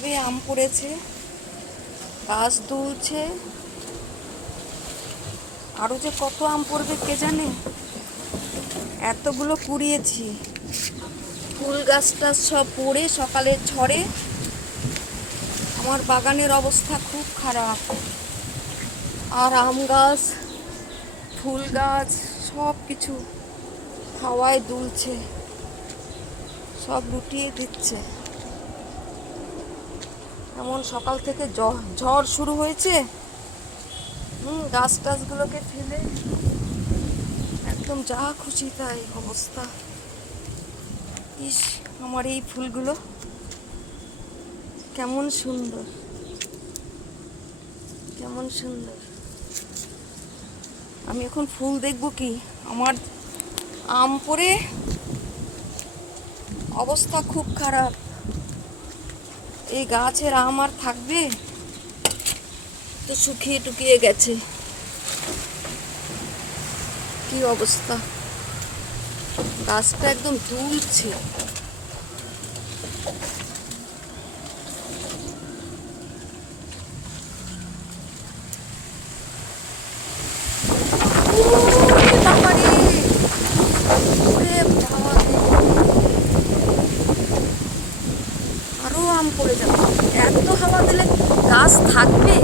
সবে আম পড়েছে, গাছ দুলছে, আরো যে কত আম পড়বে কে জানে। এতগুলো কুড়িয়েছি, ফুল গাছটা সব পড়ে সকালের ঝড়ে আমার বাগানের অবস্থা খুব খারাপ। আর আম গাছ, ফুল গাছ সব কিছু হাওয়ায় দুলছে, সব লুটিয়ে দিচ্ছে। এমন সকাল থেকে ঝড় শুরু হয়েছে, গাছ টাছগুলোকে ফেলে একদম যা খুশি তাই অবস্থা। ইস, আমার এই ফুলগুলো কেমন সুন্দর, কেমন সুন্দর। আমি এখন ফুল দেখবো কি? আমার আম পড়ে অবস্থা খুব খারাপ। এই গাছের আম আর থাকবে? তো শুকিয়ে টুকিয়ে গেছে। কি অবস্থা, গাছটা একদম দুলছে। আরো আম পড়ে যাবে। এত হাওয়া দিলে গাছ থাকবে?